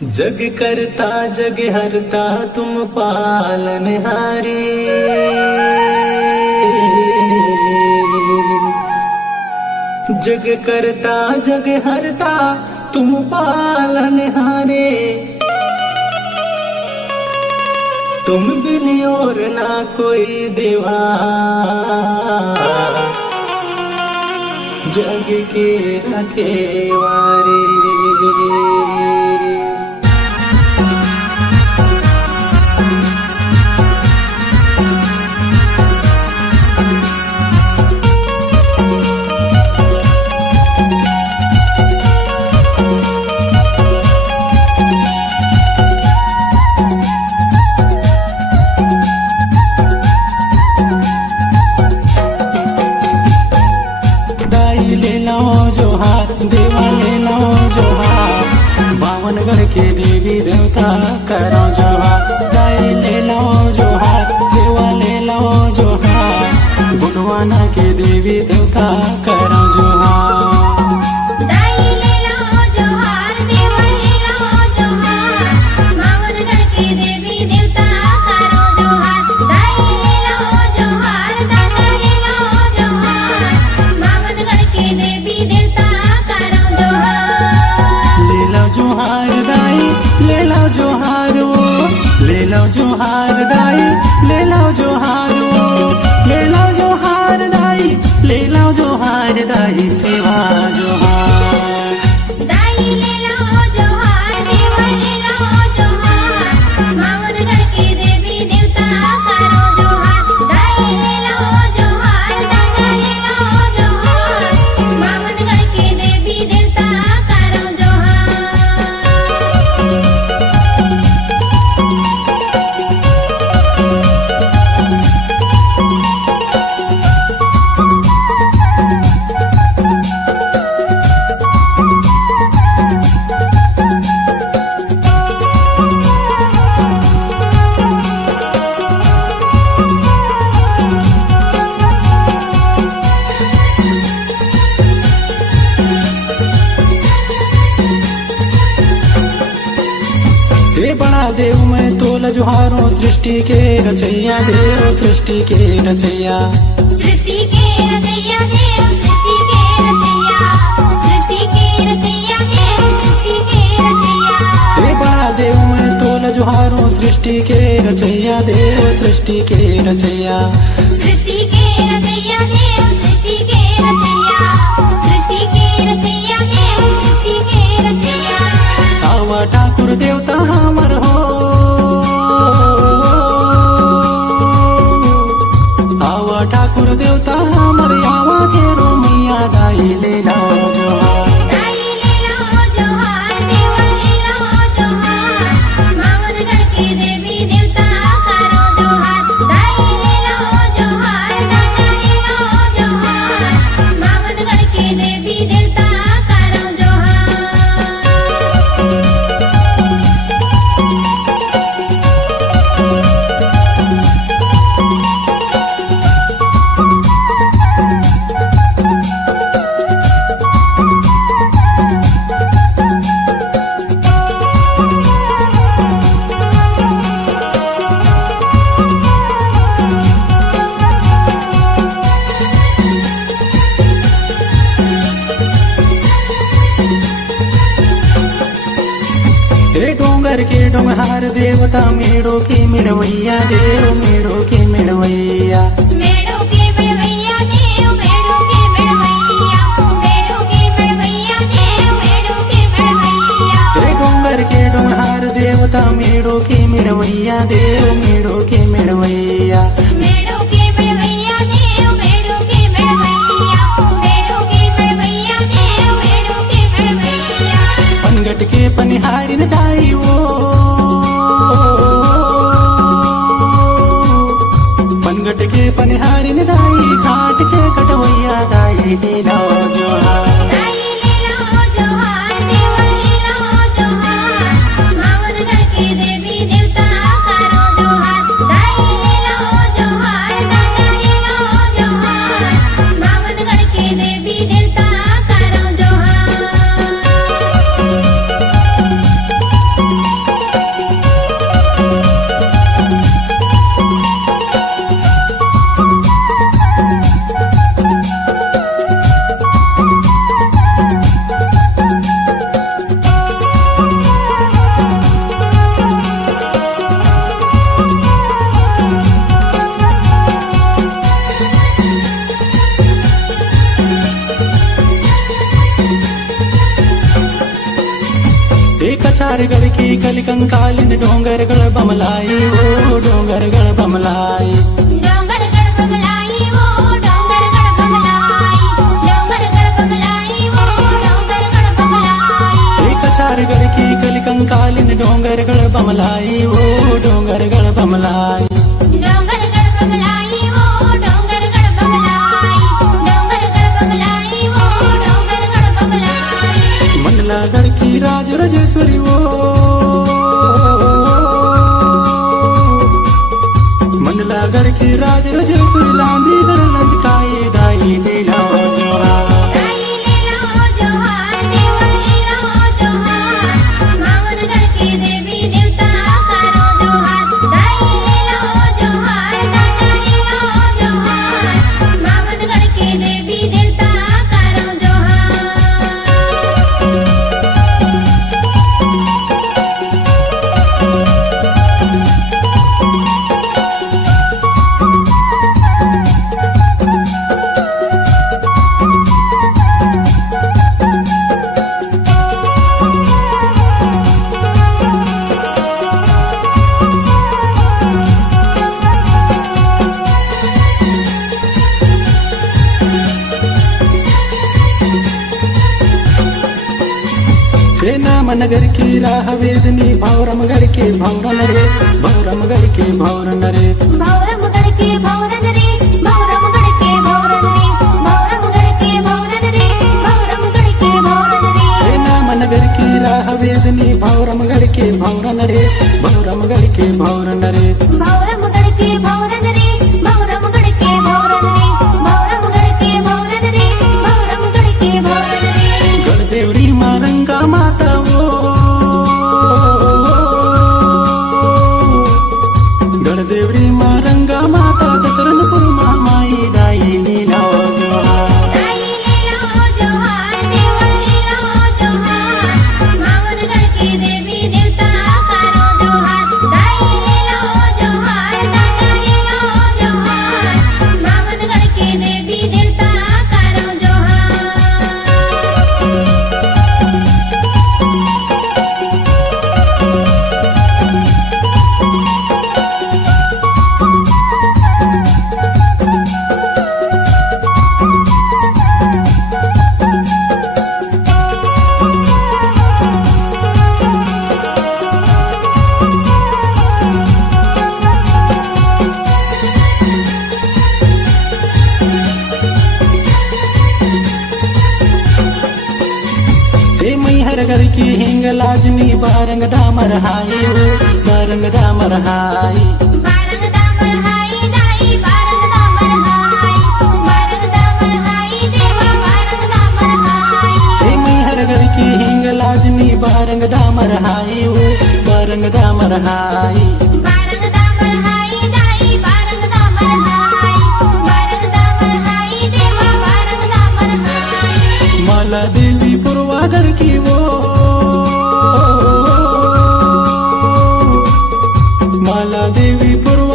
जग करता जग हरता तुम पालनहारी। जग करता जग हरता तुम पालनहारे। तुम बिन और ना कोई देवा जग के रखेवारे। देवा ले लो जोहार, बावनगढ़ के देवी देवता करो जोहार। गाय ले लो जोहार, देवा ले लो जोहार, बुढ़वाना के देवी देवता करो जोहार। जोहार दाई ले लो जोहार वो, ले लो जोहार दाई, ले लो जोहार दाई, सेवा जोहार दाई ले लो जोहार, देवा ले लो जोहार, बावनगढ़ के देवी देवता करो जोहार। दाई ले लो जोहार, दादा ले लो जोहार, बावनगढ़ के देवी देवता करो जोहार। बड़ा देव मैं तोल जुहारों, सृष्टि के रचैया देव, सृष्टि के रचैया, सृष्टि के रचैया देव, सृष्टि के रचैया, सृष्टि के रचैया देव, सृष्टि के रचैया। बड़ा देव मैं तोल जुहारों, सृष्टि के रचैया देव, सृष्टि के रचैया, सृष्टि के रचैया देव, सृष्टि के रचैया, सृष्टि के रचैया देव, सृष्टि के रचैया। आवा ठाकुर देवता हमर हो, आवा ठाकुर देवता हमर, आवा के रो मैया दाई ले लो जोहार। दाई ले लो जोहार, देवा ले लो जोहार, बावनगढ़ के देवी देवता करो जोहार। दाई ले लो जोहार, दादा ले लो जोहार, बावनगढ़ के देवी देवता करो जोहार। डोंगर के डोंगहार देवता, मेड़ो के मिड़वैया देव, मेड़ो के मिड़वैया, मेड़ो के मिड़वैया देव, मेड़ो के मिड़वैया, मेड़ो के मिड़वैया देव, मेड़ो के मिड़वैया। डोंगर के डोंगहार देवता, मेड़ो के मिड़वैया देव, मेड़ो के मिड़वैया, मेड़ो के मिड़वैया देव, मेड़ो के मिड़वैया, मेड़ो के मिड़वैया देव, मेड़ो के मिड़वैया। पनगट के पनिहारिन दाई वो, पनगट के पनिहारिन दाई, घाट के कटवैया दाई ले लो जोहार। दाई ले लो जोहार, देवा ले लो जोहार, बावनगढ़ के देवी देवता करो जोहार। दाई ले लो जोहार, दादा ले लो जोहार, बावनगढ़ के देवी देवता करो जोहार। ಕಚಾರಿಗಳ ಕಿ ಕಲಿಕಂಕಾಲಿನ ಡೋಂಗರಗಳ ಬಮಲಾಯಿ ಓ ಡೋಂಗರಗಳ ಬಮಲಾಯಿ ಡೋಂಗರಗಳ ಬಮಲಾಯಿ ಓ ಡೋಂಗರಗಳ ಬಮಲಾಯಿ ಡೋಂಗರಗಳ ಬಮಲಾಯಿ ಓ ಡೋಂಗರಗಳ ಬಮಲಾಯಿ ಕಚಾರಿಗಳ ಕಿ ಕಲಿಕಂಕಾಲಿನ ಡೋಂಗರಗಳ ಬಮಲಾಯಿ ಓ ಡೋಂಗರಗಳ ಬಮಲಾಯಿ ಡೋಂಗರಗಳ ಬಮಲಾಯಿ ಓ ಡೋಂಗರಗಳ ಬಮಲಾಯಿ ಡೋಂಗರಗಳ ಬಮಲಾಯಿ ಓ ಡೋಂಗರಗಳ ಬಮಲಾಯಿ ಮಂಡಲಗಳ ಕಿ ರಾಜರಾಜೇಶ್ವರಿ ಓ मंडलागढ़ की राजराजेश्वरी लांजी गढ़ लंचकाई दाई लीला जोहार दाई लीला जोहार देवा लीला जोहार मावनगढ़ के देवी देवता करो जोहार दाई लीला जोहार दादा लीला जोहार मावनगढ़ के देवी देवता करो जोहार रे नामनगर की राह वेदनी भौरमगढ़ के भौरन रे भौरमगढ़ के भौरन रे भौरमगढ़ के भौरन रे भौरमगढ़ के भौरन रे भौरमगढ़ के भौरन रे भौरमगढ़ के भौरन रे रे नामनगर की राह वेदनी भौरमगढ़ के भौरन रे भौरमगढ़ के भौरन रे भौरमगढ़ के भौरन रे भौरमगढ़ के भौरन रे भौरमगढ़ के भौरन रे भौरमगढ़ के भौरन रे गढ़देवरी मारंगा माता वो गढ़देवरी मारंगा माता दशरथपुर माई दाई लीला जोहार दाई लीला जोहार देवा लीला जोहार मावनगढ़ के देवी देवता करो जोहार दाई लीला जोहार दादा लीला जोहार मावनगढ़ के देवी देवता करो जोहार ते मैहरगढ़ की हिंग लाजनी बारंग दामर हाई ओ बारंग दामर हाई बारंग दामर हाई दाई बारंग दामर हाई बारंग दामर हाई देवा बारंग दामर हाई ते मैहरगढ़ की हिंग लाजनी बारंग दामर हाई ओ बारंग दामर हाई बारंग दामर हाई दाई बारंग दामर हाई बारंग दामर हाई देवा बारंग दामर हाई माला देवी पुरवागढ़ की वो माला देवी पुरवा